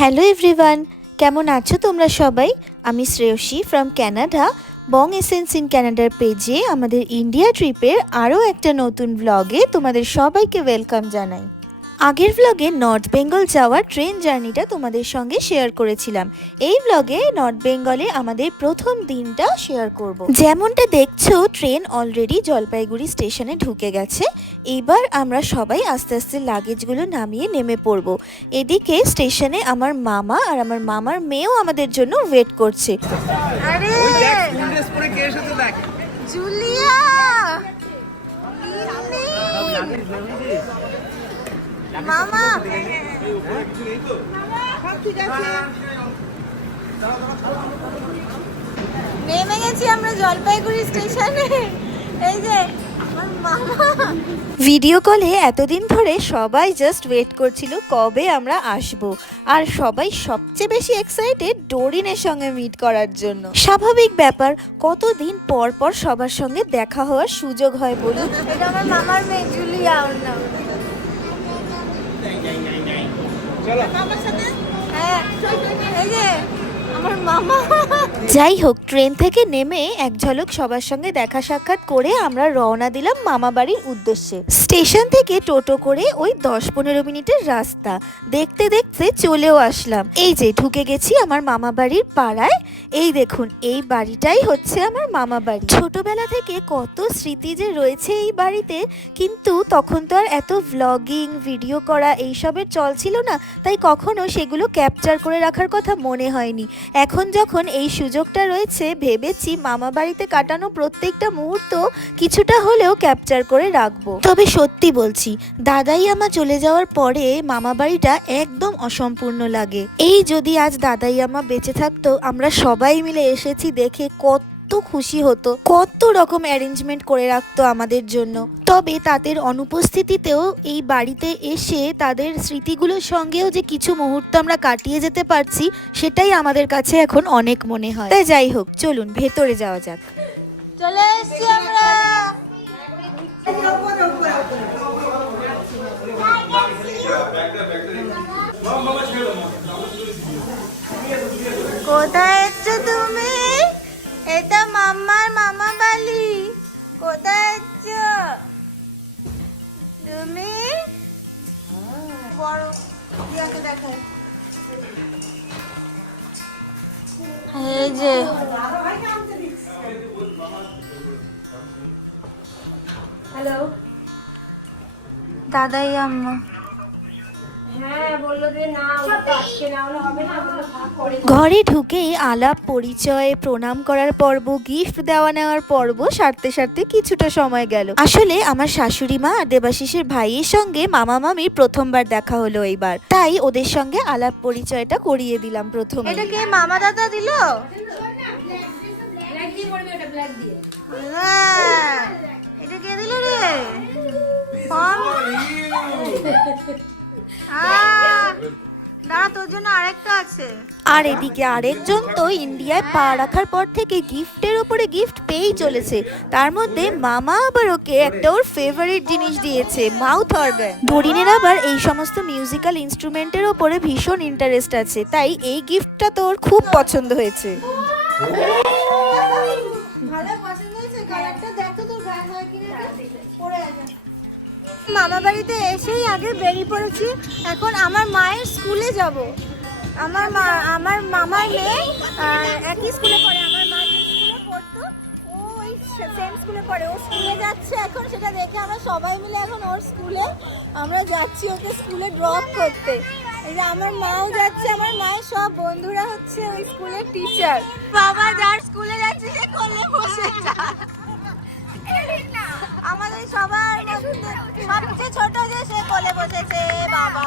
Hello everyone কেমন আছো তোমরা সবাই? আমি Shreyasi from Canada Bong Essence in ক্যানাডার পেজে আমাদের ইন্ডিয়া ট্রিপের আরও একটা নতুন ব্লগে তোমাদের সবাইকে ওয়েলকাম জানাই। আগের ব্লগে নর্থ বেঙ্গল যাওয়ার ট্রেন জার্নিটা তোমাদের সঙ্গে শেয়ার করেছিলাম। এই ব্লগে নর্থ বেঙ্গলে আমাদের প্রথম দিনটা শেয়ার করব। যেমনটা দেখছ ট্রেন অলরেডি জলপাইগুড়ি স্টেশনে ঢুকে গেছে। এবার আমরা সবাই আস্তে আস্তে লাগেজগুলো নামিয়ে নেমে পড়ব। এদিকে স্টেশনে আমার মামা আর আমার মামার মেয়েও আমাদের জন্য ওয়েট করছে। আরে! জুলিয়া! মামা। নেমে গেছি আমরা জলপাইগুড়ি স্টেশনে। এই যে ভিডিও কলে এতদিন ধরে সবাই জাস্ট ওয়েট করছিল কবে আমরা আসব। আর সবাই সবচেয়ে বেশি এক্সাইটেড ডোরিনের সঙ্গে মিট করার জন্য। স্বাভাবিক ব্যাপার কতদিন পর পর সবার সঙ্গে দেখা হওয়ার সুযোগ হয় বলুন? এটা আমার মামার মেয়ে জুলিয়া ওর নাম। চলো হ্যাঁ এই যে আমার মামা যাই হোক ট্রেন থেকে নেমে এক ঝলক সবার সঙ্গে দেখা সাক্ষাৎ করে আমরা রওনা দিলাম মামা বাড়ির উদ্দেশ্যে। স্টেশন থেকে টোটো করে ওই দশ পনেরো মিনিটের রাস্তা। দেখতে দেখতে চলেও আসলাম। এই যে, ঢুকে গেছি আমার মামা বাড়ির পাড়ায়। এই দেখুন, এই বাড়িটাই হচ্ছে আমার মামা বাড়ি ছোটবেলা থেকে কত স্মৃতি যে রয়েছে এই বাড়িতে, কিন্তু তখন তো আর এত ভ্লগিং ভিডিও করা এইসবের চল ছিল না। তাই কখনো সেগুলো ক্যাপচার করে রাখার কথা মনে হয়নি। এখন যখন এই সুযোগটা রয়েছে, ভেবেছি মামা বাড়িতে কাটানো প্রত্যেকটা মুহূর্ত কিছুটা হলেও ক্যাপচার করে রাখব। তবে সত্যি বলছি, দাদাই আমা চলে যাওয়ার পরে মামা বাড়িটা একদম অসম্পূর্ণ লাগে। এই যদি আজ দাদাই আমা বেঁচে থাকতো, আমরা সবাই মিলে এসেছি দেখে কত কত খুশি হতো, কত রকম অ্যারেঞ্জমেন্ট করে রাখতো আমাদের জন্য। তবে তাদের অনুপস্থিতিতেও এই বাড়িতে এসে তাদের স্মৃতিগুলোর সঙ্গেও যে কিছু মুহূর্ত আমরা কাটিয়ে যেতে পারছি, সেটাই আমাদের কাছে এখন অনেক মনে হয়। তাই যাই হোক, চলুন, ভেতরে যাওয়া যাক। চলে এসছি আমরা। কোথায় তুমি? এটা মাম্মার মামা বালি। কোথায় তুমি? বড় দেখাই এই যে। হ্যালো দাদাই আম্মা। ঘরে ঢুকেই আলাপ পরিচয় প্রণাম করার পর্ব গিফট দেওয়া নেওয়ার পর্ব সারতে সারতে কিছুটা সময় গেল। আসলে আমার শাশুড়ি মা আর দেবাশিসের ভাইয়ের সঙ্গে মামা মামির প্রথমবার দেখা হলো এইবার। তাই ওদের সঙ্গে আলাপ পরিচয়টা করিয়ে দিলাম প্রথমে। এটা কে মামা দাদা দিল? হ্যাঁ, এটা জন্য আরেকটা আছে। আর এদিকে আরেকজন তো ইন্ডিয়ায় পা রাখার পর থেকে গিফটের ওপরে গিফট পেয়েই চলেছে। তার মধ্যে মামা আবার ওকে একটা ওর ফেভারিট জিনিস দিয়েছে মাউথ অর্গান ডরিনের আবার এই সমস্ত মিউজিক্যাল ইনস্ট্রুমেন্টের ওপরে ভীষণ ইন্টারেস্ট আছে তাই এই গিফটটা তো ওর খুব পছন্দ হয়েছে। মামা বাড়িতে এসেই আগে বেরিয়ে পড়েছি। এখন আমার মায়ের স্কুলে যাব। আমার মা, আমার মামার মেয়ে একই স্কুলে পড়ে। আমার মা স্কুলে পড়তো, ও ওই সেম স্কুলে পড়ে। ও স্কুলে যাচ্ছে এখন, সেটা দেখে আমরা সবাই মিলে এখন ওর স্কুলে আমরা যাচ্ছি ওকে স্কুলে ড্রপ করতে। এই যে আমার মাও যাচ্ছে, আমার মায়ের সব বন্ধুরা হচ্ছে ওই স্কুলের টিচার বাবা যার স্কুলে যাচ্ছে, সে কোলে বসে যায়। আমাদের সবার মধ্যে সবচেয়ে ছোট যে সে কোলে বসেছে বাবা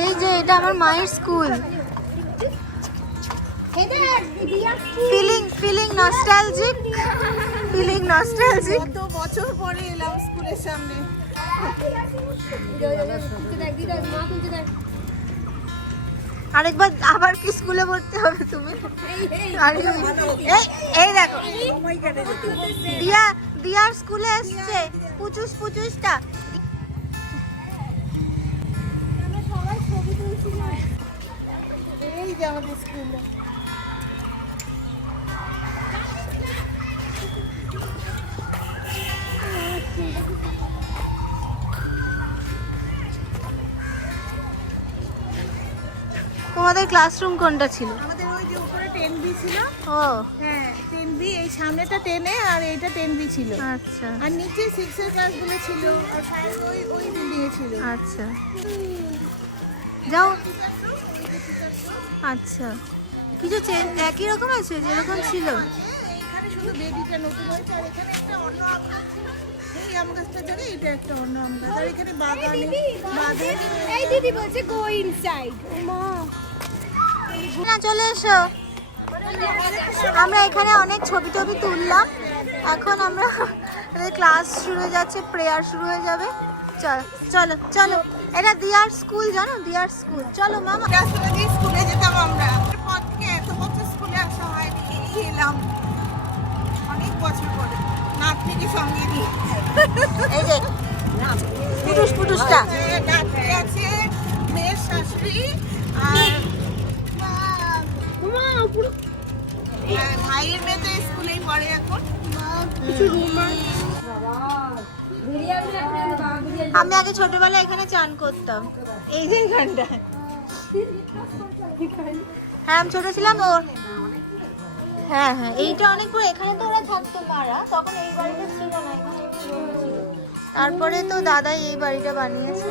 এই যে এটা আমার মায়ের school feeling feeling nostalgic feeling nostalgic কত বছর পরে এলাম স্কুলের সামনে আরেকবার আবার কি স্কুলে ভর্তি হবে তুমি? এই দেখো। দিয়া, দিয়ার স্কুলে এসছে। পুচুস, পুচুসটা। এই যে আমাদের স্কুলে। তোমাদের ক্লাসরুম কোনটা ছিল? আমাদের ওই যে উপরে টেন বি ছিল। ও। হ্যাঁ টেন বি এই সামনেটা আর এইটা টেন বি ছিল। আচ্ছা। আর নিচে সিক্সের ক্লাসগুলো ছিল আর ফাইভ ওই ওই বিল্ডিং এ ছিল। আচ্ছা। যাও। আচ্ছা। কিছু চেঞ্জ একই রকম আছে? যেরকম ছিল। এখানে শুধু বেবিটা নতুন হয়েছে আর এখানে একটা অন্য আম গাছ ছিল। এই আম গাছটা ধরে এটা একটা অন্য আম গাছ। আর এখানে বাগানে বাগানে এই দিদি বলছে গো ইনসাইড না চলে এসো। আমরা এখানে অনেক ছবি টবি তুললাম। এখন আমরা ক্লাস শুরু হয়ে যাচ্ছে প্রেয়ার শুরু হয়ে যাবে। চলো চলো চলো। এটা দিয়ার স্কুল জানো? দিয়ার স্কুল। চলো মামা। স্কুলে যেতাম আমরা। পর থেকে এত বছর স্কুলে আসা হয়নি এলাম। অনেক বছর পরে। নাতনিকে সঙ্গে নিয়ে। এই যে পুটুস পুটুসটা নাতনি আছে মেয়ের শাশুড়ি আর ভাইয়ের আমি আগে ছোটবেলায় এখানে চান করতাম। এই যে এখানটা হ্যাঁ আমি ছোট ছিলাম ওর হ্যাঁ হ্যাঁ এইটা অনেক পুরো এখানে তো ওরা থাকতো মারা, তখন এই বাড়িটা ছিল না। তারপরে তো দাদাই এই বাড়িটা বানিয়েছে।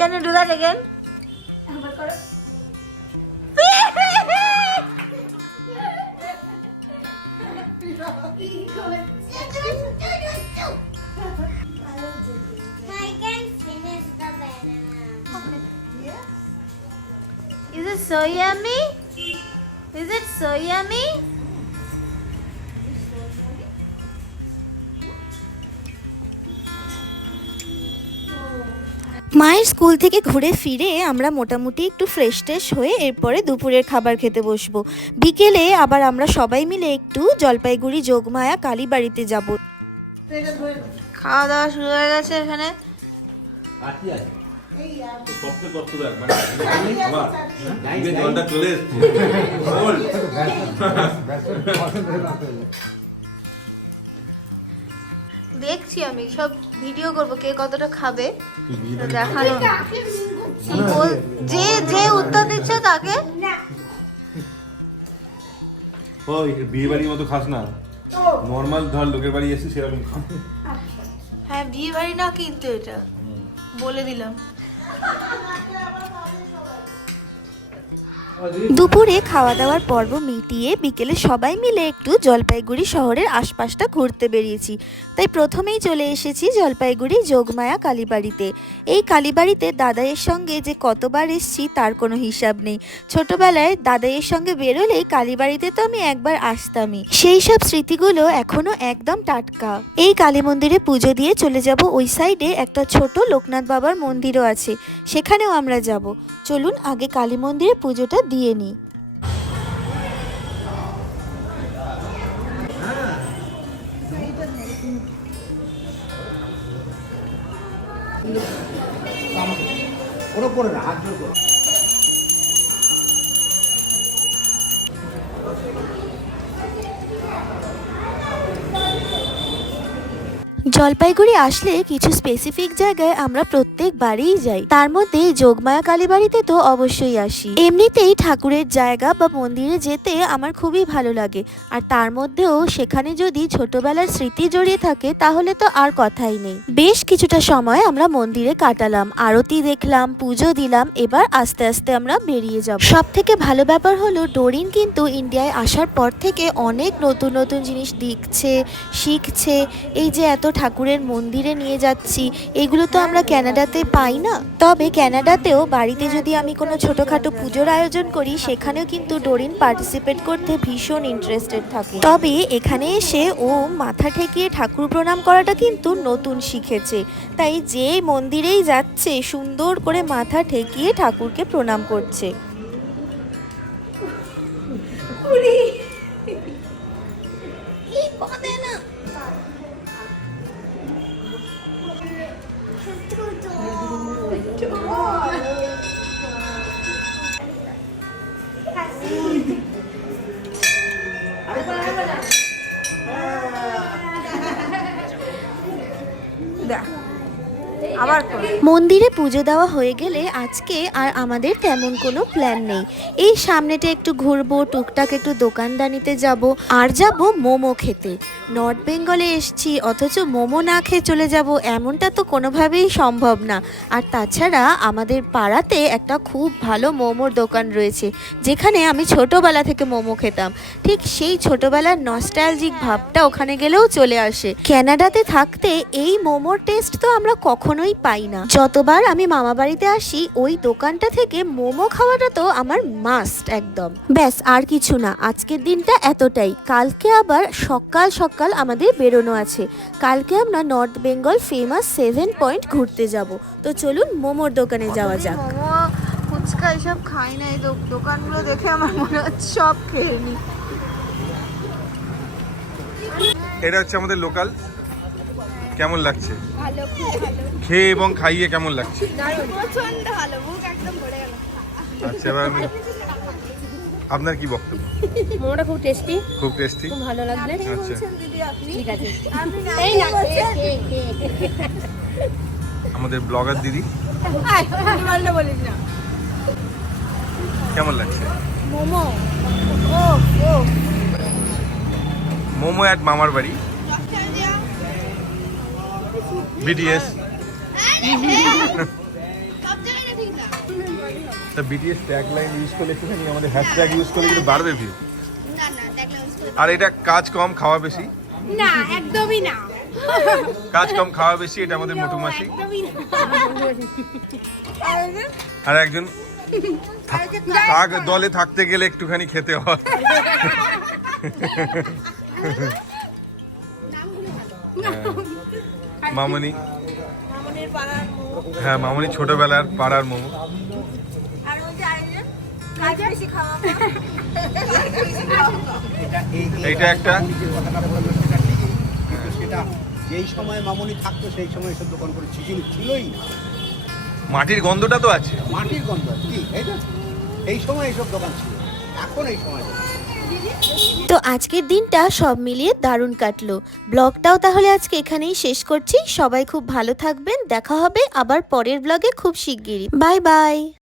Can you do that again? Is it so yummy? Is it so yummy? মায়ের স্কুল থেকে ঘুরে ফিরে আমরা মোটামুটি একটু ফ্রেশ ট্রেশ হয়ে এরপরে দুপুরের খাবার খেতে বসবো। বিকেলে আবার আমরা সবাই মিলে একটু জলপাইগুড়ি যোগমায়া কালীবাড়িতে যাব। খাওয়া দাওয়া শুরু হয়ে গেছে এখানে। জলটা চলে দেখছি আমি সব ভিডিও করব কে কতটা খাবে তো দেখানো যে যে উত্তর দিচ্ছে তাকে? ওই বিয়ে বাড়ির মতো খাস না। নর্মাল ধর লোকের বাড়ি এসে সেরকম খা হ্যাঁ বিয়ে বাড়ি না কিন্তু এটা। বলে দিলাম। দুপুরে খাওয়া দাওয়ার পর্ব মিটিয়ে বিকেলে সবাই মিলে একটু জলপাইগুড়ি শহরের আশপাশটা ঘুরতে বেরিয়েছি। তাই প্রথমেই চলে এসেছি জলপাইগুড়ি যোগমায়া কালীবাড়িতে। এই কালীবাড়িতে দাদাইয়ের সঙ্গে যে কতবার এসছি তার কোনো হিসাব নেই। ছোটবেলায় দাদাইয়ের সঙ্গে বেরোলেই কালীবাড়িতে তো আমি একবার আসতামই। সেই সব স্মৃতিগুলো এখনও একদম টাটকা। এই কালী মন্দিরে পুজো দিয়ে চলে যাব ওই সাইডে একটা ছোট লোকনাথ বাবার মন্দিরও আছে। সেখানেও আমরা যাব। চলুন আগে কালী মন্দিরে পুজোটা দিয়ে নিই ওর ওপরে রাহাত জোর জলপাইগুড়ি আসলে কিছু স্পেসিফিক জায়গায় আমরা প্রত্যেক বারেই যাই। তার মধ্যে যোগমায়া কালীবাড়িতে তো অবশ্যই আসি। এমনিতেই ঠাকুরের জায়গা বা মন্দিরে যেতে আমার খুবই ভালো লাগে। আর তার মধ্যেও সেখানে যদি ছোটবেলার স্মৃতি জড়িয়ে থাকে, তাহলে তো আর কথাই নেই। বেশ কিছুটা সময় আমরা মন্দিরে কাটালাম, আরতি দেখলাম, পুজো দিলাম, এবার আস্তে আস্তে আমরা বেরিয়ে যাব। সব থেকে ভালো ব্যাপার হলো, ডোরিন কিন্তু ইন্ডিয়ায় আসার পর থেকে অনেক নতুন নতুন জিনিস দেখছে, শিখছে। এই যে এত ঠাকুরের মন্দিরে নিয়ে যাচ্ছি। এগুলো তো আমরা ক্যানাডাতে পাই না। তবে ক্যানাডাতেও বাড়িতে যদি আমি কোনো ছোটোখাটো পুজোর আয়োজন করি, সেখানেও কিন্তু ডোরিন পার্টিসিপেট করতে ভীষণ ইন্টারেস্টেড থাকে। তবে এখানে এসে ও মাথা ঠেকিয়ে ঠাকুর প্রণাম করাটা কিন্তু নতুন শিখেছে। তাই যে মন্দিরেই যাচ্ছে, সুন্দর করে মাথা ঠেকিয়ে ঠাকুরকে প্রণাম করছে। মন্দিরে পুজো দেওয়া হয়ে গেলে আজকে আর আমাদের তেমন কোনো প্ল্যান নেই। এই সামনেটা একটু ঘুরবো, টুকটাক একটু দোকানদানিতে যাব, আর যাব মোমো খেতে। নর্থ বেঙ্গলে এসছি, অথচ মোমো না খেয়ে চলে যাব, এমনটা তো কোনোভাবেই সম্ভব না। আর তাছাড়া আমাদের পাড়াতে একটা খুব ভালো মোমোর দোকান রয়েছে, যেখানে আমি ছোটোবেলা থেকে মোমো খেতাম। ঠিক সেই ছোটোবেলার নস্টালজিক ভাবটা ওখানে গেলেও চলে আসে। ক্যানাডাতে থাকতে এই মোমোর টেস্ট তো আমরা কখনোই পাই না। যতবার আমি মামা বাড়িতে আসি ওই দোকানটা থেকে মোমো খাওয়াটা তো আমার মাস্ট একদম। ব্যাস আর কিছু না আজকের দিনটা এতটাই। কালকে আবার সকাল সকাল আমাদের বেরোনো আছে। কালকে আমরা north Bengal famous seven point ঘুরতে যাব। তো চলুন মোমোর দোকানে যাওয়া যাক। মোমো ফুচকা এসব খাই না এই দোকানগুলো দেখে আমার মনে হচ্ছে সব খেয়ে নি। এটা হচ্ছে আমাদের লোকাল কেমন লাগছে? ভালো খুব ভালো। খেয়ে এবং খাইয়ে কেমন লাগছে? আচ্ছা এবার আপনার কি বক্তব্য? মোমোটা খুব টেস্টি খুব টেস্টি খুব ভালো লাগবে আচ্ছা। ঠিক আছে। এই না খেয়ে, খেয়ে, খেয়ে। আমাদের ব্লগার দিদি? কেমন লাগছে? মোমো। ও ও। মোমো অ্যাট মামার বাড়ি। বিটিএস তা বিটিএস ট্যাগ লাইন ইউজ করলে একটুখানি আমাদের হ্যাশট্যাগ ইউজ করলে কিন্তু বাড়বে ভিউ আর এটা কাজ কম খাওয়া বেশি? না একদমই না। কাজ কম খাওয়া বেশি এটা আমাদের মোটু মাসি একদমই না। আর একজন থাক দলে থাকতে গেলে একটুখানি খেতে হয়। মামনি। হ্যাঁ মামনি ছোটবেলার পাড়ার মোমো এইটা একটা। সেটা যেই সময় মামনি থাকতো সেই সময় এসব দোকান করে ছিল ছিলই না। মাটির গন্ধটা তো আছে। মাটির গন্ধ কি? এই এই সময় এইসব দোকান ছিল। এখন এই সময় তো আজকের দিনটা সব মিলিয়ে দারুণ কাটলো। ব্লগটাও তাহলে আজকে এখানেই শেষ করছি। সবাই খুব ভালো থাকবেন। দেখা হবে আবার পরের ব্লগে খুব শিগগিরই। Bye bye.